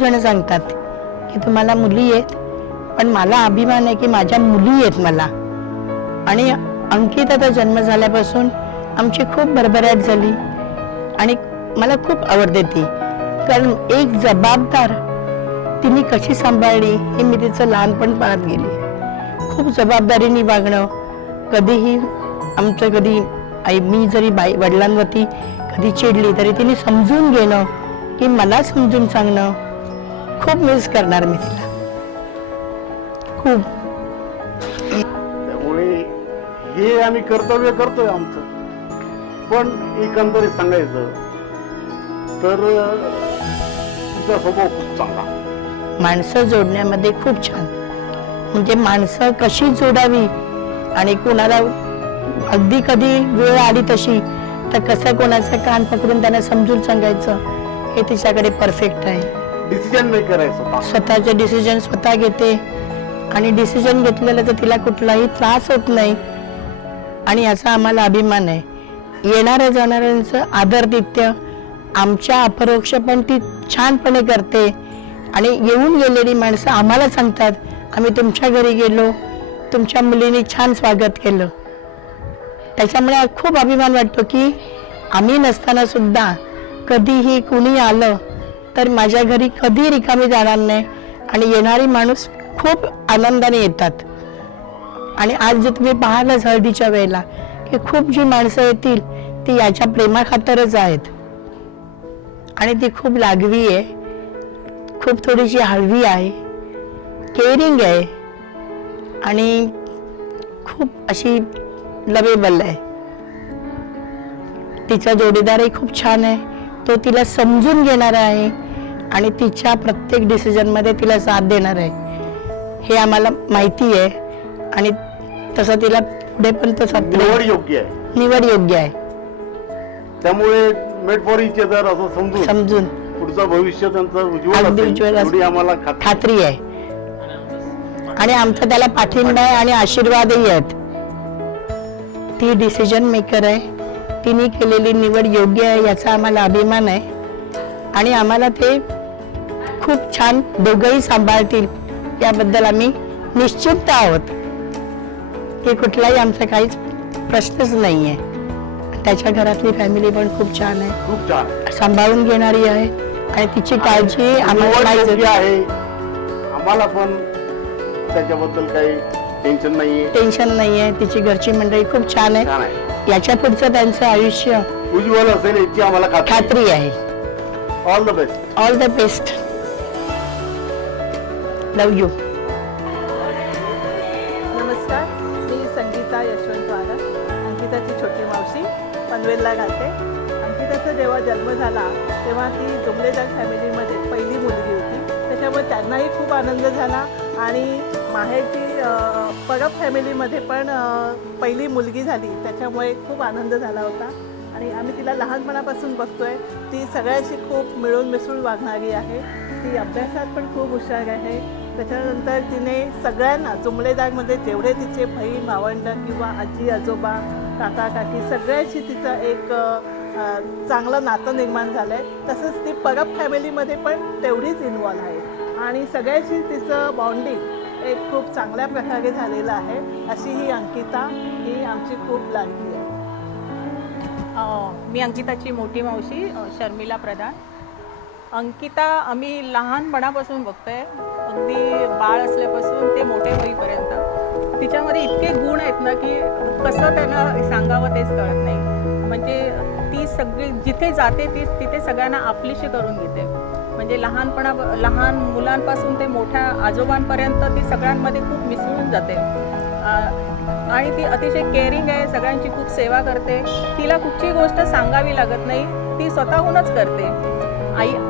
जण सांगतात की तुम्हाला मुली आहेत, पण मला अभिमान आहे की माझ्या मुली आहेत मला. आणि अंकिताचा जन्म झाल्यापासून आमची खूप भरभराट झाली आणि मला खूप आवडते ती, कारण एक जबाबदार तिने कशी सांभाळली हे मी तिचं लहानपण पाहत गेली. खूप जबाबदारीने वागणं, कधीही आमचं कधी मी जरी वडिलांवरती कधी चिडली तरी तिने समजून घेणं की मला समजून सांगणं. खूप मिस करणार मी तिला, खूप. त्यामुळे हे आम्ही कर्तव्य करतोय आमचं. पण एकंदरीत सांगायचं तर तिचा स्वभाव खूप चांगला. माणसं जोडण्यामध्ये खूप छान, म्हणजे माणसं कशी जोडावी आणि कोणाला अगदी कधी वेळ आली तशी तर कसं कोणाचं कान पकडून त्यांना समजून सांगायचं हे तिच्याकडे परफेक्ट आहे. डिसिजन मेकर आहे, स्वतःचे डिसिजन स्वतः घेते आणि डिसिजन घेतलेलं तर तिला कुठलाही त्रास होत नाही आणि याचा आम्हाला अभिमान आहे. येणाऱ्या जाणाऱ्यांचं आदरातिथ्य आमच्या अपरोक्ष पण ती छानपणे करते आणि येऊन गेलेली माणसं आम्हाला सांगतात आम्ही तुमच्या घरी गेलो, तुमच्या मुलीने छान स्वागत केलं. त्याच्यामुळे खूप अभिमान वाटतो की आम्ही नसताना सुद्धा कधीही कुणी आलं तर माझ्या घरी कधी रिकामी जाणार नाही आणि येणारी माणूस खूप आनंदाने येतात. आणि आज जर तुम्ही पाहिलं हळदीच्या वेळेला की खूप जी माणसं येतील ती याच्या प्रेमाखातरच आहेत आणि ती खूप लागवी आहे, खूप थोडीशी हळवी आहे, केअरिंग आहे आणि खूप अशी लवेबल आहे. तिचा जोडीदारही खूप छान आहे, तो तिला समजून घेणारा आहे आणि तिच्या प्रत्येक डिसिजनमध्ये तिला साथ देणार आहे हे आम्हाला माहिती आहे आणि तसं तिला पुढे पण तसं निवड योग्य आहे. निवड योग्य आहे. त्यामुळे मेड फॉर इच अदर असं समजून पुढचं भविष्य त्यांचं उज्ज्वल असेल आम्हाला खात्री आहे आणि आमचा त्याला पाठिंबा आहे आणि आशीर्वादही आहेत. ती डिसिजन मेकर आहे, तिने केलेली निवड योग्य आहे याचा आम्हाला अभिमान आहे आणि आम्हाला ते खूप छान दोघंही सांभाळतील याबद्दल आम्ही निश्चित आहोत की कुठलाही आमचा काहीच प्रश्नच नाही आहे. त्याच्या घरातली फॅमिली पण खूप छान आहे, खूप छान सांभाळून घेणारी आहे आणि तिची काळजी आम्हाला आहे. आम्हाला पण त्याच्याबद्दल काही टेन्शन नाहीये. तिची घरची मंडळी खूप छान आहे. याच्या पुढचं त्यांचं आयुष्य उज्ज्वल असेल याची आम्हाला खात्री आहे. All the best. All the best. Love you. नमस्कार, मी संगीता यशवंत वारस, अंकिताची छोटी मावशी, पनवेलला राहते. अंकिताचा जेव्हा जन्म झाला तेव्हा ती जुमलेदार फॅमिलीमध्ये पहिली मुलगी होती, त्याच्यामुळे त्यांनाही खूप आनंद झाला आणि माहेरची परब फॅमिलीमध्ये पण पहिली मुलगी झाली, त्याच्यामुळे खूप आनंद झाला होता. आणि आम्ही तिला लहानपणापासून बघतोय, ती सगळ्यांशी खूप मिळून मिसळून वागणारी आहे. ती अभ्यासात पण खूप हुशार आहे. त्याच्यानंतर तिने सगळ्यांना जुमलेदारमध्ये जेवढे तिचे बहीण भावंड किंवा आजी आजोबा काका काकी सगळ्यांशी तिचं एक चांगलं नातं निर्माण झालं आहे. तसंच ती परब फॅमिलीमध्ये पण तेवढीच इन्वॉल्व आहे आणि सगळ्यांशी तिचं बॉन्डिंग एक खूप चांगल्या प्रकारे झालेलं आहे. अशी ही अंकिता ही आमची खूप लाडकी आहे. मी अंकिताची मोठी मावशी शर्मिला प्रधान. अंकिता आम्ही लहानपणापासून बघतोय, अगदी बाळ असल्यापासून ते मोठे होईपर्यंत तिच्यामध्ये इतके गुण आहेत ना की कसं त्यांना सांगावं तेच कळत नाही. म्हणजे ती सगळी जिथे जाते ती तिथे सगळ्यांना आपलीशी करून घेते. म्हणजे लहान मुलांपासून ते मोठ्या आजोबांपर्यंत ती सगळ्यांमध्ये खूप मिसळून जाते आणि ती अतिशय केअरिंग आहे, सगळ्यांची खूप सेवा करते. तिला कुठची गोष्ट सांगावी लागत नाही, ती स्वतःहूनच करते.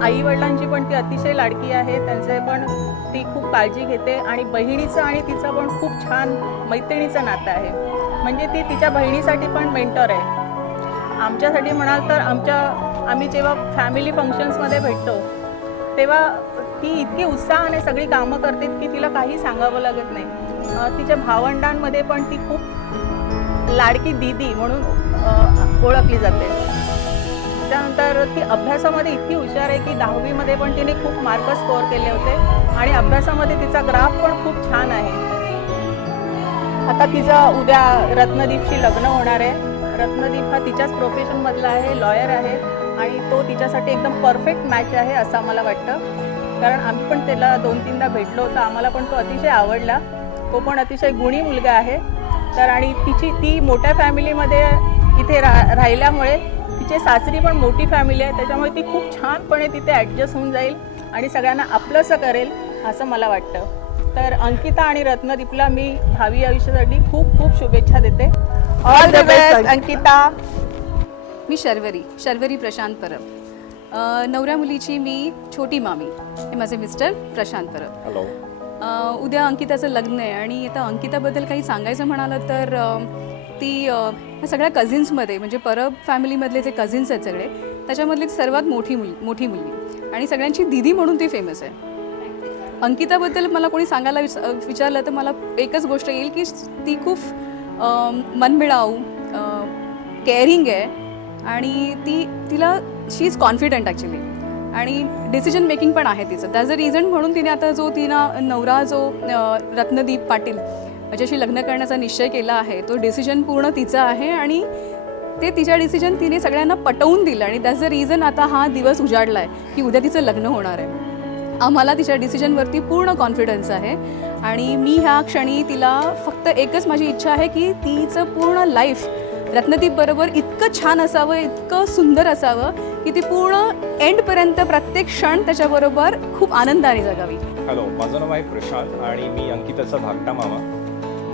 आई वडिलांची पण ती अतिशय लाडकी आहे, त्यांचे पण ती खूप काळजी घेते आणि बहिणीचं आणि तिचं पण खूप छान मैत्रिणीचं नातं आहे. म्हणजे ती तिच्या बहिणीसाठी पण मेंटर आहे. आमच्यासाठी म्हणाल तर आम्ही जेव्हा फॅमिली फंक्शन्समध्ये भेटतो तेव्हा ती इतकी उत्साहाने सगळी कामं करते की तिला काही सांगावं लागत नाही. तिच्या भावंडांमध्ये पण ती खूप लाडकी दीदी म्हणून ओळखली जाते. त्याच्यानंतर ती अभ्यासामध्ये इतकी हुशार आहे की 10वीमध्ये पण तिने खूप मार्क स्कोअर केले होते आणि अभ्यासामध्ये तिचा ग्राफ पण खूप छान आहे. आता तिचं उद्या रत्नदीपशी लग्न होणार आहे. रत्नदीप हा तिच्याच प्रोफेशनमधला आहे, लॉयर आहे आणि तो तिच्यासाठी एकदम परफेक्ट मॅच आहे असं आम्हाला वाटतं. कारण आम्ही पण त्याला 2-3दा भेटलो होतो, आम्हाला पण तो अतिशय आवडला. तो पण अतिशय गुणी मुलगा आहे. तर आणि ती मोठ्या फॅमिलीमध्ये इथे राहिल्यामुळे तिचे सासरी पण मोठी फॅमिली आहे, त्याच्यामुळे ती खूप छानपणे तिथे ॲडजस्ट होऊन जाईल आणि सगळ्यांना आपलंसं करेल असं मला वाटतं. तर अंकिता आणि रत्नदीपला मी भावी आयुष्यासाठी खूप खूप शुभेच्छा देते. All the best Ankita. मी शर्वरी प्रशांत परब. नवऱ्या मुलीची मी छोटी मामी. हे माझे मिस्टर प्रशांत परब. हॅलो. उद्या अंकिताचं लग्न आहे आणि आता अंकिताबद्दल काही सांगायचं म्हणालं तर ती ह्या सगळ्या कझिन्समध्ये म्हणजे परब फॅमिलीमधले जे कझिन्स आहेत सगळे त्याच्यामधली सर्वात मोठी मुलगी आणि सगळ्यांची दीदी म्हणून ती फेमस आहे. अंकिताबद्दल मला कोणी सांगायला विचारलं तर मला एकच गोष्ट येईल की ती खूप मनमिळाऊ, केअरिंग आहे आणि तिला शी इज कॉन्फिडंट ॲक्च्युली आणि डिसिजन मेकिंग पण आहे तिचं. दॅज अ रिझन म्हणून तिने आता नवरा जो रत्नदीप पाटील माझ्याशी लग्न करण्याचा निश्चय केला आहे तो डिसिजन पूर्ण तिचा आहे आणि ते तिच्या डिसिजन तिने सगळ्यांना पटवून दिलं आणि दॅज अ रिझन आता हा दिवस उजाडला आहे की उद्या तिचं लग्न होणार आहे. आम्हाला तिच्या डिसिजनवरती पूर्ण कॉन्फिडन्स आहे आणि मी ह्या क्षणी तिला फक्त एकच माझी इच्छा आहे की तिचं पूर्ण लाईफ रत्नदीपबरोबर इतकं छान असावं, इतकं सुंदर असावं की ती पूर्ण एंडपर्यंत प्रत्येक क्षण त्याच्याबरोबर खूप आनंदाने जगावी. हॅलो, माझं नाव आहे प्रशांत आणि मी अंकिताचा धाकटा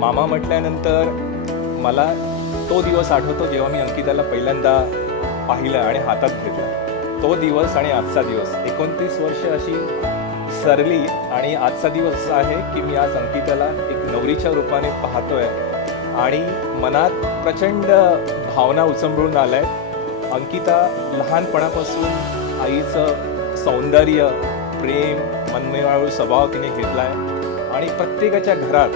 मामा म्हटल्यानंतर मला तो दिवस आठवतो जेव्हा मी अंकिताला पहिल्यांदा पाहिलं आणि हातात घेतलं. तो दिवस आणि आजचा दिवस 29 वर्ष अशी सरली आणि आजचा दिवस असा आहे की मी आज अंकिताला एक नवरीच्या रूपाने पाहतोय आणि मनात प्रचंड भावना उचंबळून आल्या आहेत. अंकिता लहानपणापासून आईचं सौंदर्य, प्रेम, मनमिळावू स्वभाव तिने घेतला आहे आणि प्रत्येकाच्या घरात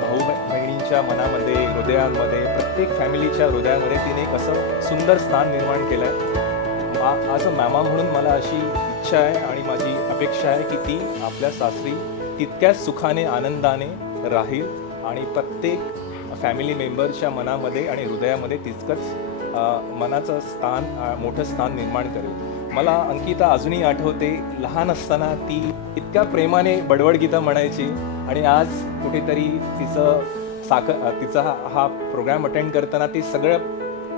भाऊ बहिणींच्या मनामध्ये, हृदयांमध्ये, प्रत्येक फॅमिलीच्या हृदयामध्ये तिने एक असं सुंदर स्थान निर्माण केलं आहे. आज मामा म्हणून मला अशी इच्छा आहे आणि माझी अपेक्षा आहे की ती आपल्या सासरी तितक्याच सुखाने, आनंदाने राहील आणि प्रत्येक फॅमिली मेंबरच्या मनामध्ये आणि हृदयामध्ये तितकंच मनाचं मोठं स्थान निर्माण करेल. मला अंकिता अजूनही आठवते, लहान असताना ती इतक्या प्रेमाने बडबड गीतं म्हणायची आणि आज कुठेतरी तिचा हा प्रोग्राम अटेंड करताना ती सगळं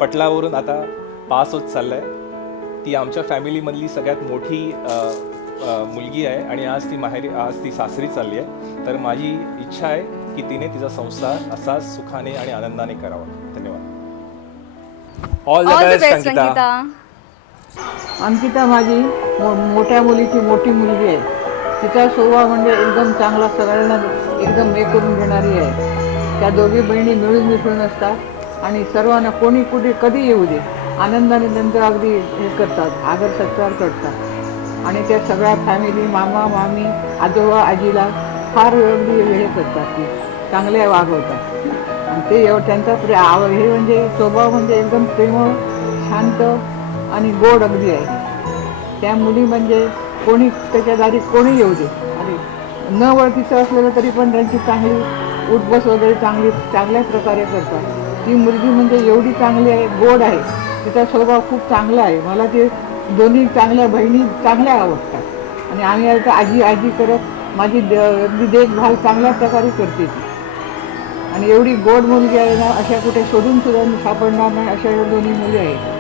पटलावरून आता पास होत चाललं आहे. ती आमच्या फॅमिलीमधली सगळ्यात मोठी मुलगी आहे आणि आज ती सासरी चालली आहे. तर माझी इच्छा आहे की तिने तिचा संसार असाच सुखाने आणि आनंदाने करावा. धन्यवाद. All the best Ankita. Ankita माझी मोठ्या मुलीची मोठी मुलगी आहे. तिचा स्वभाव म्हणजे एकदम चांगला, सगळ्यांना एकदम हे करून घेणारी आहे. त्या दोघी बहिणी मिळून मिसळून असतात आणि सर्वांना कोणी कुठे कधी येऊ दे आनंदाने त्यांचं अगदी हे करतात, आदर सत्कार करतात आणि त्या सगळ्या फॅमिली, मामा मामी, आजोबा आजीला फार अगदी हे करतात, की चांगले वागवतात आणि ते त्यांचा हे म्हणजे स्वभाव म्हणजे एकदम प्रेमळ, शांत आणि गोड अगदी आहे. त्या मुली म्हणजे कोणी त्याच्या दारी कोणी येऊ दे आणि न ओळखीचं असलेलं तरी पण त्यांची चांगली उठबस वगैरे चांगल्या प्रकारे करतात. ती मुलगी म्हणजे एवढी चांगली आहे, गोड आहे, तिचा स्वभाव खूप चांगला आहे. मला ते दोन्ही चांगल्या बहिणी चांगल्या आवडतात आणि आम्ही आता आजी करत माझी अगदी देखभाल चांगल्या प्रकारे करते ती आणि एवढी गोड मुलगी आहे ना, अशा कुठे शोधून सुद्धा सापडणार नाही अशा दोन्ही मुली आहेत.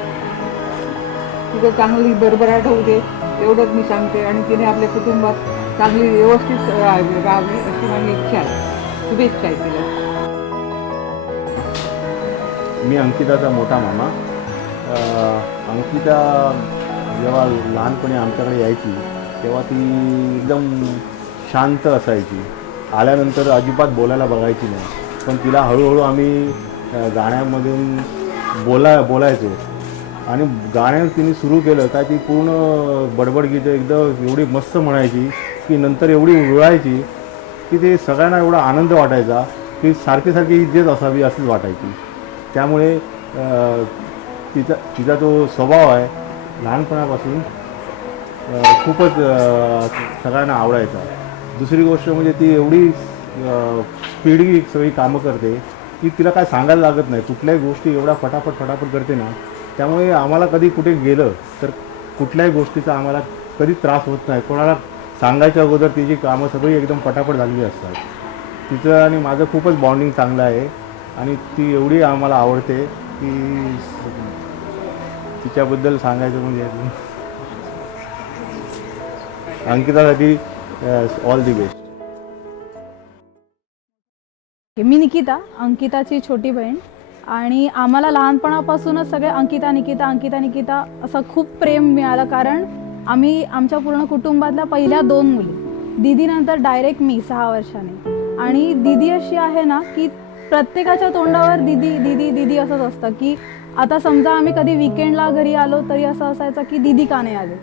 तिथं चांगली भरभराट होऊ दे एवढंच मी सांगते आणि तिने आपल्या कुटुंबात चांगली व्यवस्थित राहावी अशी माझी इच्छा आहे. शुभेच्छा आहे तिला. मी अंकिताचा मोठा मामा. अंकिता जेव्हा लहानपणी आमच्याकडे यायची तेव्हा ती एकदम शांत असायची. आल्यानंतर अजिबात बोलायला बघायची नाही, पण तिला हळूहळू आम्ही गाण्यामधून बोलायचो आणि गाणं तिने सुरू केलं काय ती पूर्ण बडबड गीतं एकदम एवढी मस्त म्हणायची की नंतर एवढी रुळायची की ते सगळ्यांना एवढा आनंद वाटायचा की सारखी इज्जत असावी असंच वाटायची. त्यामुळे तिचा जो स्वभाव आहे लहानपणापासून खूपच सगळ्यांना आवडायचा. दुसरी गोष्ट म्हणजे ती एवढी स्पीडली सगळी कामं करते की तिला काय सांगायला लागत नाही. कुठल्याही गोष्टी एवढ्या फटाफट करते ना, त्यामुळे आम्हाला कधी कुठे गेलं तर कुठल्याही गोष्टीचा आम्हाला कधी त्रास होत नाही. कोणाला सांगायच्या अगोदर तिची कामं सगळी एकदम पटापट झालेली असतात. तिचं आणि माझं खूपच बॉन्डिंग चांगलं आहे आणि ती एवढी आम्हाला आवडते की तिच्याबद्दल सांगायचं म्हणजे अंकितासाठी ऑल दी बेस्ट. मी निकिता, अंकिताची छोटी बहीण, आणि आम्हाला लहानपणापासूनच सगळे अंकिता निकिता असं खूप प्रेम मिळालं. कारण आम्ही आमच्या पूर्ण कुटुंबातल्या पहिल्या 2 मुली, दीदीनंतर डायरेक्ट मी 6 वर्षांनी. आणि दीदी अशी आहे ना की प्रत्येकाच्या तोंडावर दीदी दीदी दीदी असंच असतं. की आता समजा आम्ही कधी विकेंडला घरी आलो तरी असं असायचं की दीदी का नाही आले.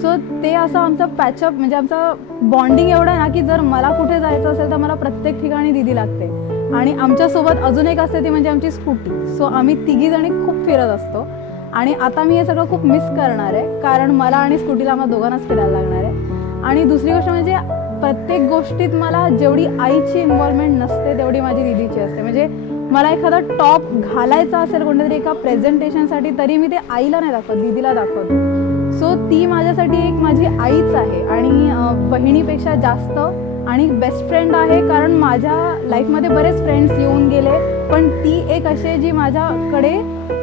सो ते असं आमचं पॅचअप, म्हणजे आमचं बॉन्डिंग एवढं आहे ना की जर मला कुठे जायचं असेल तर मला प्रत्येक ठिकाणी दीदी लागते. आणि आमच्यासोबत अजून एक असते ती म्हणजे आमची स्कूटी. सो आम्ही तिघीजणी खूप फिरत असतो. आणि आता मी हे सगळं खूप मिस करणार आहे, कारण मला आणि स्कूटीला आम्हाला दोघांनाच फिरायला लागणार आहे. आणि दुसरी गोष्ट म्हणजे प्रत्येक गोष्टीत मला जेवढी आईची इन्व्हॉल्वमेंट नसते तेवढी माझी दीदीची असते. म्हणजे मला एखादा टॉप घालायचा असेल कोणत्या तरी एका प्रेझेंटेशनसाठी तरी मी ते आईला नाही दाखवत, दीदीला दाखवतो. सो ती माझ्यासाठी एक माझी आईच आहे आणि बहिणीपेक्षा जास्त, आणि बेस्ट फ्रेंड आहे. कारण माझ्या लाईफमध्ये बरेच फ्रेंड्स येऊन गेले, पण ती एक अशी आहे जी माझ्याकडे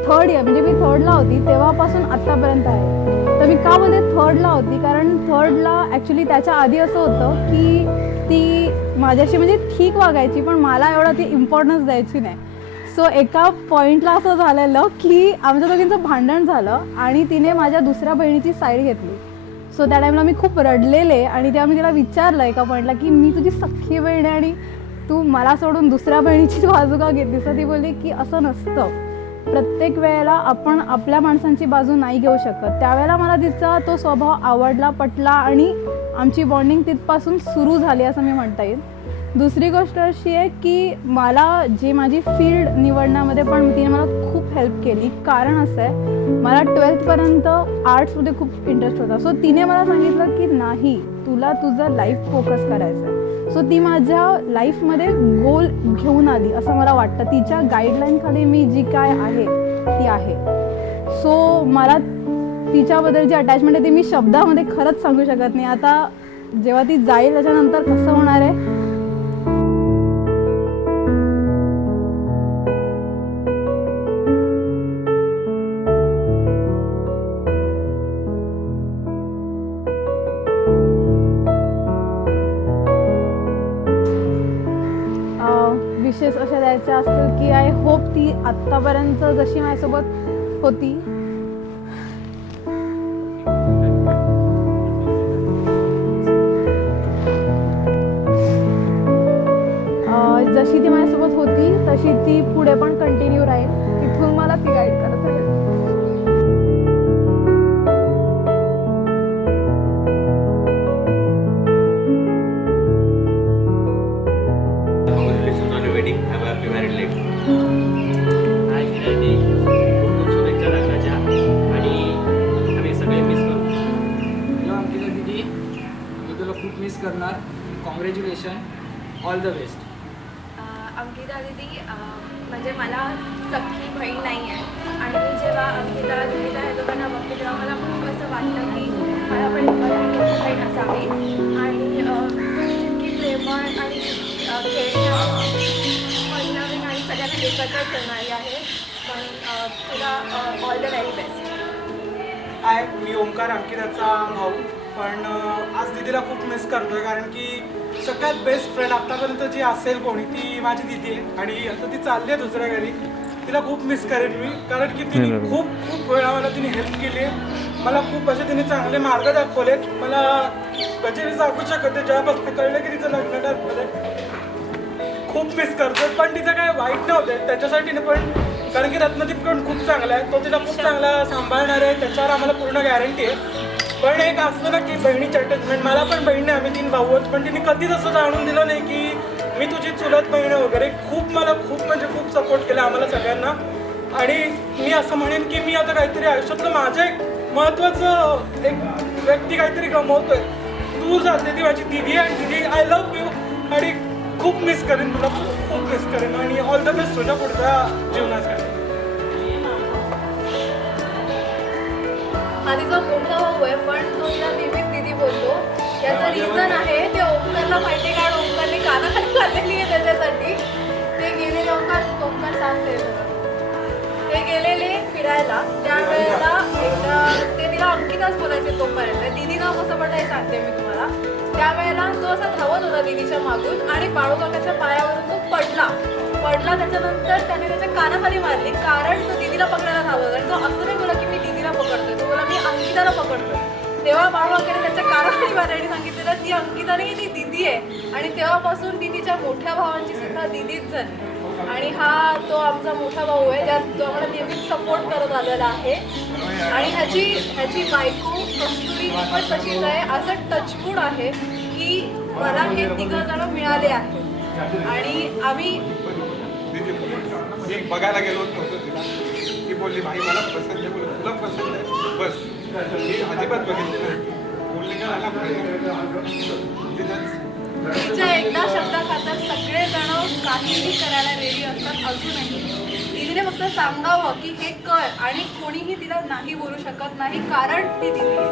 थर्ड इयर, म्हणजे मी थर्डला होती तेव्हापासून आत्तापर्यंत आहे. तर मी का बोलते थर्डला होती, कारण थर्डला ॲक्च्युली त्याच्या आधी असं होतं की ती माझ्याशी म्हणजे ठीक वागायची, पण मला एवढा ती इम्पॉर्टन्स द्यायची नाही. सो एका पॉईंटला असं झालेलं की आमच्या दोघींचं भांडण झालं आणि तिने माझ्या दुसऱ्या बहिणीची साईड घेतली. सो त्या टाईमला मी खूप रडलेले, आणि तेव्हा मी तिला विचारलं एका पॉईंटला की मी तुझी सख्खी बहीण आहे आणि तू मला सोडून दुसऱ्या बहिणीची बाजू का घेतलीस. तर ती बोलली की असं नसतं, प्रत्येक वेळेला आपण आपल्या माणसांची बाजू नाही घेऊ शकत. त्यावेळेला मला तिचा तो स्वभाव आवडला, पटला, आणि आमची बॉन्डिंग तिथपासून सुरू झाली असं मी म्हणता येईल. दुसरी गोष्ट अशी आहे की मला जी माझी फील्ड निवडण्यामध्ये पण तिने मला खूप हेल्प केली. कारण असं आहे, मला 12थपर्यंत आर्ट्समध्ये खूप इंटरेस्ट होता. सो तिने मला सांगितलं की नाही, तुला तुझं लाईफ फोकस करायचं आहे. सो ती माझ्या लाईफमध्ये गोल घेऊन आली असं मला वाटतं. तिच्या गाईडलाईनखाली मी जी काय आहे ती आहे. सो मला तिच्याबद्दल जी अटॅचमेंट आहे ती मी शब्दामध्ये खरंच सांगू शकत नाही. आता जेव्हा ती जाईल त्याच्यानंतर कसं होणार आहे. विशेष अशा द्यायच्या असतील की आय होप ती आत्तापर्यंत जशी माझ्यासोबत होती जशी ती माझ्यासोबत होती तशी ती पुढे पण कंटिन्यू राहील. तिथून मला ती गाईड करत राहील. Congratulations on your wedding. Have a happy married life. हाय गिरायने, खूप खूप शुभेच्छा लग्नाच्या, आणि आम्ही सगळे मिस करू. हॅलो अंकिता दीदी, मी तुला खूप मिस करणार. Congratulation, all the best. Ankita दीदी म्हणजे मला सख्खी बहीण नाही आहे, आणि मी जेव्हा अंकिता दीदीला हे दोघांना बघते तेव्हा मला खूप असं वाटतं की मला पण एक बहीण असावी, आणि जितकी प्रेमळ आणि खेळण्याची आणि सगळ्यांना एकत्र करणारी आहे. म्हणून तुला ऑल द व्हेरी बेस्ट. हाय, मी ओंकार, अंकिताचा भाऊ. पण आज दीदीला खूप मिस करतो आहे, कारण की सगळ्यात बेस्ट फ्रेंड आत्तापर्यंत जी असेल कोणी ती माझी दीदी आहे, आणि आता ती चालली आहे दुसऱ्या घरी. तिला खूप मिस करेन मी, कारण की तिने खूप खूप वेळा मला तिने हेल्प केली आहे. मला खूप असे तिने चांगले मार्ग दाखवलेत. मला कधी मी सांगू शकत नाही, जेव्हापासून कळलं की तिचं लग्न ठरलं खूप मिस करतो. पण तिचं काय वाईट नव्हतं त्याच्यासाठी नाही, पण कारण की रत्नदीप पण खूप चांगला आहे, तो तिला खूप चांगला सांभाळणार आहे, त्याच्यावर आम्हाला पूर्ण गॅरंटी आहे. पण एक असतं ना की बहिणीची अटॅचमेंट, मला पण बहीण नाही, आम्ही 3 भाऊ आहोत, पण तिने कधीच असं जाणून दिलं नाही की मी तुझी चुलत बहीण वगैरे. खूप मला खूप म्हणजे खूप सपोर्ट केला आम्हाला सगळ्यांना. आणि मी असं म्हणेन की मी आता काहीतरी आयुष्यातलं माझं एक महत्त्वाचं एक व्यक्ती काहीतरी गमावतोय. दूर जाते ती माझी दिदी, आणि दिदी आय लव्ह यू, आणि खूप मिस करेन तुला, खूप मिस करेन, आणि ऑल द बेस्ट तुझ्या पुढच्या जीवनासाठी. हा तिचा मोठा भाऊ आहे, पण तो तिला नेहमीच दिदी बोलतो. याचं रिझन आहे ते ओंकारला माहिती, कारण ओंकारने कानाखाली घातलेली आहे त्याच्यासाठी. ते गेलेले ओंकार सांगते ते गेलेले फिरायला, त्यावेळेला ते तिला अंकिताच बोलायचे तोपर्यंत. दिदी नाव कसं पडलं हे सांगते मी तुम्हाला. त्यावेळेला तो असा धावत होता दिदीच्या मागून, आणि बाळूकाकाच्या पायावरून तो पडला. त्याच्यानंतर त्याने त्याच्या कानाखाली मारली, कारण तो दिदीला पकडायला धावत. आणि तो असं नाही बोला की मी दिदीला पकडतोय, तो बोला मी अंकिताला पकडतोय. तेव्हा बाळूकाकाने त्याच्या कानाखाली मारली आणि सांगितलेलं ती अंकिता नाही, ती दिदी आहे. आणि तेव्हापासून दिदीच्या मोठ्या भावांची सुद्धा दिदीच झाली. आणि हा तो आमचा मोठा भाऊ आहे, ज्यात जो आम्हाला नेहमीच सपोर्ट करत आलेला आहे. आणि ह्याची बायको कस्तुरी पण तशीच आहे. असं टचवूड आहे की मला हे तिघं जण मिळाले आहेत. आणि आम्ही बघायला गेलो होतो तिला, ती बोलली भाई मला पसंत आहे, तुला पसंत आहे बस. मी अजिबात बघितली नाही, बोलली का मला तिच्या एकदा शब्दाखातर सगळेजण काहीही करायला रेडी असतात अजूनही. दिदीने फक्त सांगावं की हे कर, आणि कोणीही तिला नाही बोलू शकत नाही, कारण ती दिदी आहे.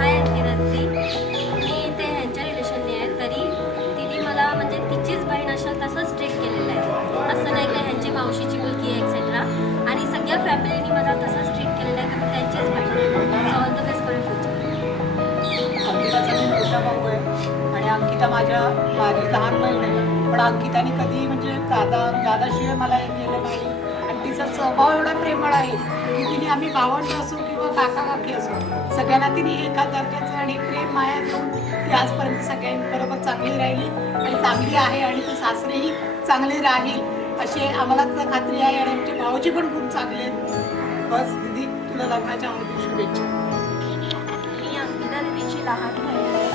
हाय अंकिताची, मी ते ह्यांच्या रिलेशनने आहे, तरी दिदी मला म्हणजे तिचीच बहीण असेल तसंच ट्रीट केलेलं आहे. असं नाही का ह्यांची मावशीची मुलगी आहे एक्सेट्रा, आणि सगळ्या फॅमिलीनी मला तसंच ट्रीट केलेलं आहे की मी त्यांचीच बहीण आहे. All the best for future. अंकिताचा मी मोठा भाऊ आहे, आणि अंकिता माझी लहान बहीण आहे. पण अंकिताने कधी म्हणजे दादाशिवाय मला हे केलं नाही. आणि तिचा स्वभाव एवढा प्रेमळ आहे की तिने आम्ही भावंड असो किंवा काका काकी असो, सगळ्यांना तिने एका दर्जाचं आणि प्रेम माया देऊन ती आजपर्यंत सगळ्यांबरोबर चांगली राहिली आणि चांगली आहे. आणि ती सासरेही चांगली राहील अशी आम्हाला तर खात्री आहे. आणि आमचे भाऊजी पण खूप चांगले आहेत. बस दिदी, तुला लग्नाच्या अनेक शुभेच्छा. मी अंकिता दीदीची लहान बहीण आहे.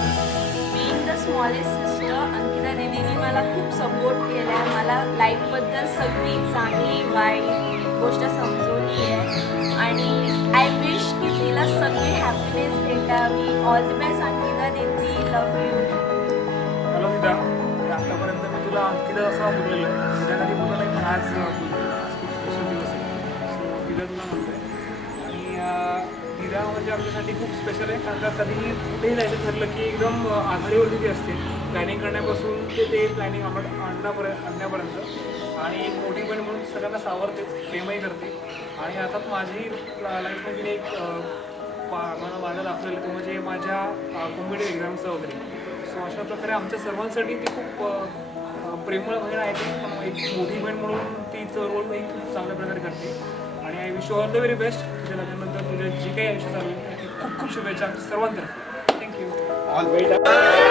Being the smallest sister, Ankita दीदीने मला खूप सपोर्ट केला आहे. मला लाईफबद्दल सगळी चांगली वाईट गोष्ट समजवली आहे. आणि आय विश की तिला सगळी हॅपीनेस भेटावी. ऑल द बेस्ट अंकिता दीदी, लव्ह यू. हॅलो दिदा, आतापर्यंत मी तुला अंकिता असं बोललेलं आहे, तुझ्या कधी बोललं नाही, पण आज खूप स्पेशल दिवस आहे. सो दिदा तुला म्हणतोय. आणि दिदा म्हणजे आमच्यासाठी खूप स्पेशल आहे, कारण का कधीही कुठेही जायचं ठरलं की एकदम आघाडीवरती ती असते, प्लॅनिंग करण्यापासून ते प्लॅनिंग आणण्यापर्यंत. आणि एक मोठी बहीण म्हणून सगळ्यांना सावरतेच, प्रेमही करते. आणि आता माझी लाईफमध्ये तिने एक मला माझ्या दाखवलेलं ते म्हणजे माझ्या कॉम्पिटेटिव्ह एक्झामचं वगैरे. सो अशा प्रकारे आमच्या सर्वांसाठी ती खूप प्रेमळ बहीण आहे. ती पण एक मोठी बहीण म्हणून तिचं रोलही खूप चांगल्या प्रकारे करते. आणि I wish you all the very best तुझ्या लग्नानंतर. तुझ्या जे काही आयुष्य चालू आहे खूप खूप शुभेच्छा सर्वांतर्फे. थँक्यू. All weight.